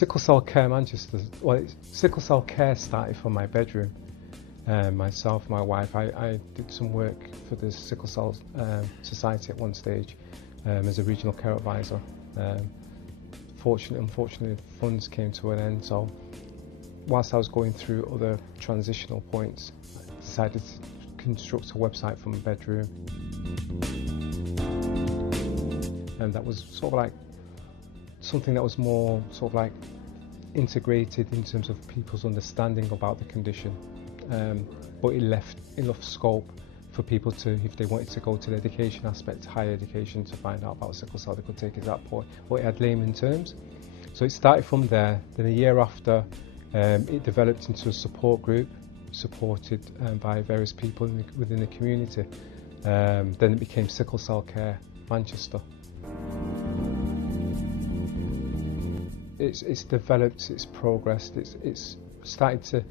Sickle Cell Care Manchester, Sickle Cell Care started from my bedroom. Myself, my wife, I did some work for the Sickle Cell Society at one stage as a regional care advisor. Unfortunately, funds came to an end, so whilst I was going through other transitional points, I decided to construct a website from a bedroom. And that was sort of like something that was more sort of like integrated in terms of people's understanding about the condition, but it left enough scope for people to, if they wanted to go to the education aspect, higher education, to find out about sickle cell, they could take it at that point, but it had layman terms. So it started from there. Then a year after, it developed into a support group supported by various people within the community. Then it became Sickle Cell Care Manchester. It's developed, it's progressed, it's started to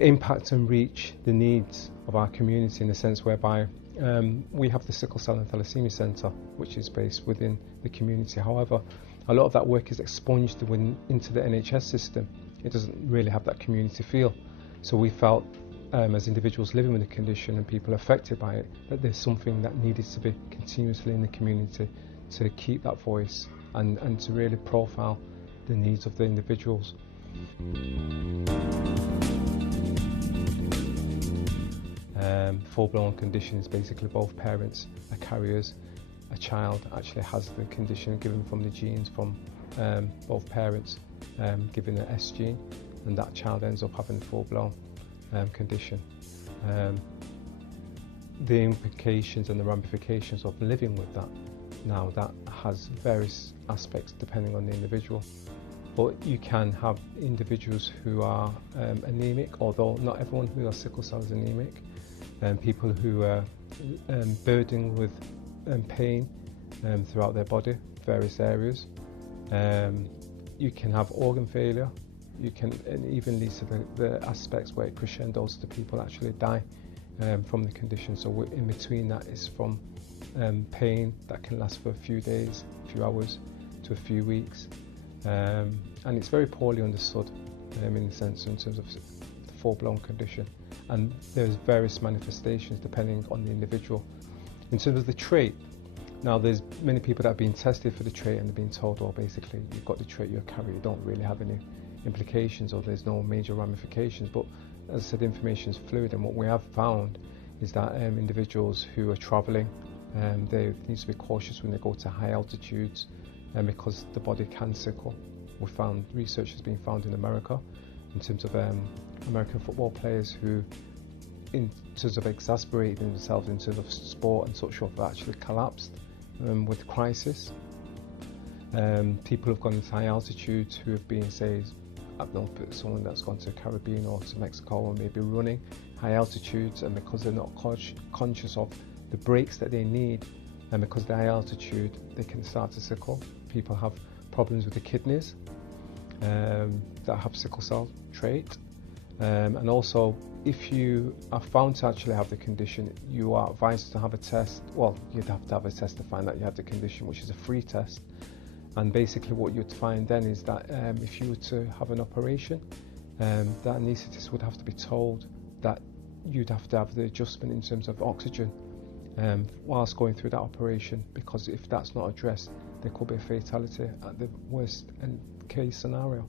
impact and reach the needs of our community, in the sense whereby we have the Sickle Cell and Thalassemia Centre, which is based within the community. However, a lot of that work is expunged into the NHS system. It doesn't really have that community feel. So we felt, as individuals living with the condition and people affected by it, that there's something that needed to be continuously in the community to keep that voice and to really profile the needs of the individuals. Full-blown condition is basically both parents are carriers. A child actually has the condition given from the genes from both parents, given the S gene, and that child ends up having a full-blown condition. The implications and the ramifications of living with that, now that has various aspects depending on the individual. But you can have individuals who are anemic, although not everyone who has sickle cell is anemic. People who are burdened with pain throughout their body, various areas. You can have organ failure. You can, and even lead to the aspects where it crescendos to people actually die from the condition. So in between that is from pain that can last for a few days, a few hours, to a few weeks. And it's very poorly understood in the sense, in terms of the full-blown condition. And there's various manifestations depending on the individual. In terms of the trait, now there's many people that have been tested for the trait and they've been told, well, basically you've got the trait, you're a carrier, you don't really have any implications, or there's no major ramifications. But as I said, information is fluid, and what we have found is that individuals who are travelling, they need to be cautious when they go to high altitudes, because the body can sickle. We found research has been found in America in terms of American football players who, in terms of exasperating themselves in terms of sport and such, have actually collapsed with crisis. People have gone into high altitudes who have been, say, I don't know, someone that's gone to the Caribbean or to Mexico or maybe running high altitudes, and because they're not conscious of the breaks that they need, and because they're high altitude, they can start to sickle. People have problems with the kidneys that have sickle cell trait, and also if you are found to actually have the condition, you are advised to have a test. Well, you'd have to have a test to find that you have the condition, which is a free test. And basically what you'd find then is that if you were to have an operation, that anaesthetist would have to be told that you'd have to have the adjustment in terms of oxygen whilst going through that operation, because if that's not addressed, there could be a fatality at the worst case scenario.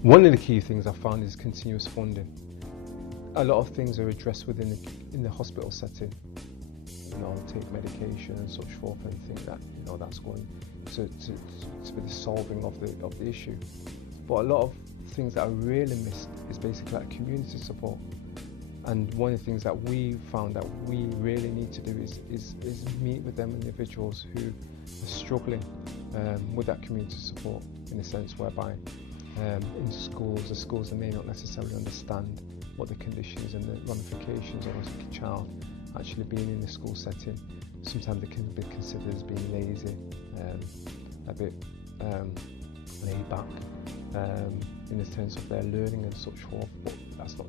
One of the key things I found is continuous funding. A lot of things are addressed in the hospital setting. You know, take medication and such forth, and think that, you know, that's going to be the solving of the issue. But a lot of things that are really missed is basically like community support. And one of the things that we found that we really need to do is meet with them individuals who are struggling with that community support, in a sense whereby in schools, the schools they may not necessarily understand what the condition is and the ramifications of a child actually being in the school setting. Sometimes they can be considered as being lazy, a bit laid back in the sense of their learning and such forth, but that's not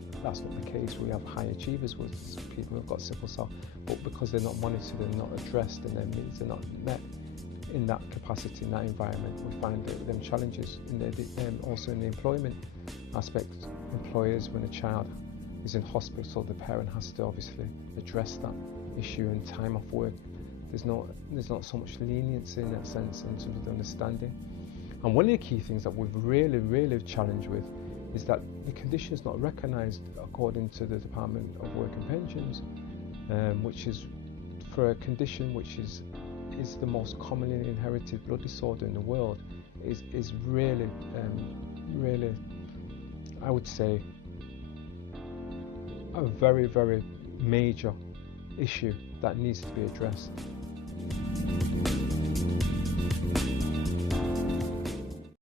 the case. We have high achievers with people who've got sickle cell, but because they're not monitored and not addressed and their needs are not met, in that capacity, in that environment. We find them challenges in also in the employment aspect. Employers, when a child is in hospital, the parent has to obviously address that issue, and time off work. There's not so much leniency in that sense in terms of the understanding. And one of the key things that we've really challenged with is that the condition is not recognised according to the Department of Work and Pensions, which is for a condition which is the most commonly inherited blood disorder in the world, is really, I would say, a very major issue that needs to be addressed.